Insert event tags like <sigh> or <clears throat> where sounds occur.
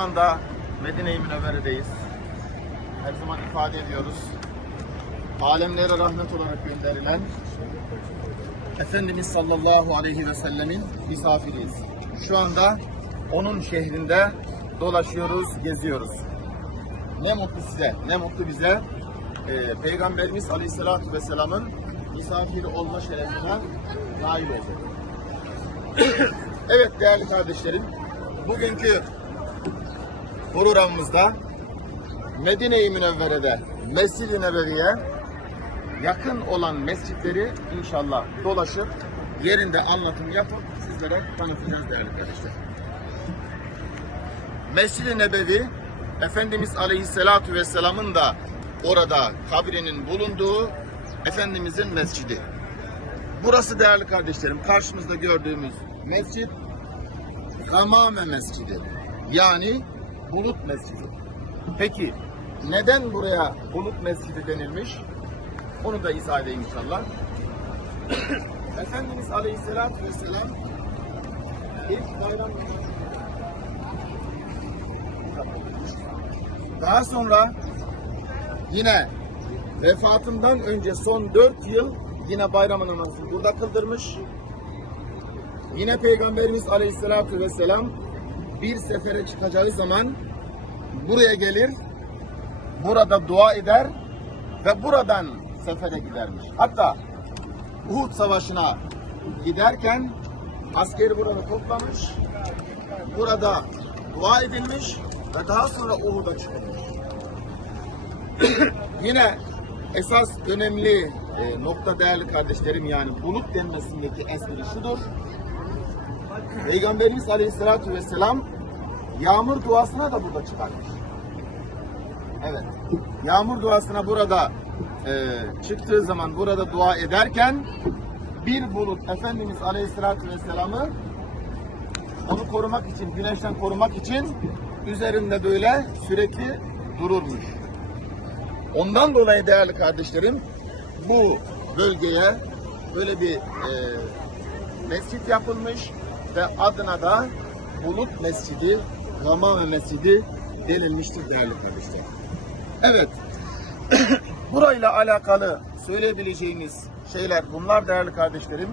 Şu anda Medine-i Münevvere'deyiz. Her zaman ifade ediyoruz. Alemlere rahmet olarak gönderilen Efendimiz sallallahu aleyhi ve sellemin misafiriyiz. Şu anda onun şehrinde dolaşıyoruz, geziyoruz. Ne mutlu size, ne mutlu bize. Ee, Peygamberimiz aleyhissalatü vesselamın misafiri olma şerefine nail olduk. <clears throat> evet değerli kardeşlerim, bugünkü programımızda Medine-i Münevvere'de Mescid-i Nebevi'ye yakın olan mescitleri inşallah dolaşıp yerinde anlatım yapıp sizlere tanıtacağız değerli kardeşler. Mescid-i Nebevi Efendimiz Aleyhisselatü Vesselam'ın da orada kabrinin bulunduğu Efendimizin mescidi. Burası değerli kardeşlerim karşımızda gördüğümüz mescid Gamame Mescidi. Yani Bulut Mescidi. Peki neden buraya Bulut Mescidi denilmiş? Onu da izah edeyim inşallah. <coughs> Efendimiz Aleyhisselatü Vesselam ilk bayram daha sonra yine vefatından önce son 4 yıl yine bayram namazını burada kıldırmış. Yine Peygamberimiz Aleyhisselatü Vesselam bir sefere çıkacağı zaman buraya gelir, burada dua eder ve buradan sefere gidermiş. Hatta Uhud Savaşı'na giderken askeri burada toplamış, burada dua edilmiş ve daha sonra Uhud'a çıkılmış. <clears throat> Yine esas önemli e, nokta değerli kardeşlerim yani bulut denmesindeki espri şudur. Peygamberimiz Aleyhisselatü Vesselam yağmur duasına da burada çıkarmış. Evet. Yağmur duasına burada e, çıktığı zaman burada dua ederken bir bulut Efendimiz Aleyhisselatü Vesselam'ı onu korumak için, güneşten korumak için üzerinde böyle sürekli dururmuş. Ondan dolayı değerli kardeşlerim bu bölgeye böyle bir e, mescit yapılmış ve adına da Bulut Mescidi, Gamame Mescidi denilmiştir değerli kardeşler. Evet, <clears throat> burayla alakalı söyleyebileceğimiz şeyler bunlar değerli kardeşlerim.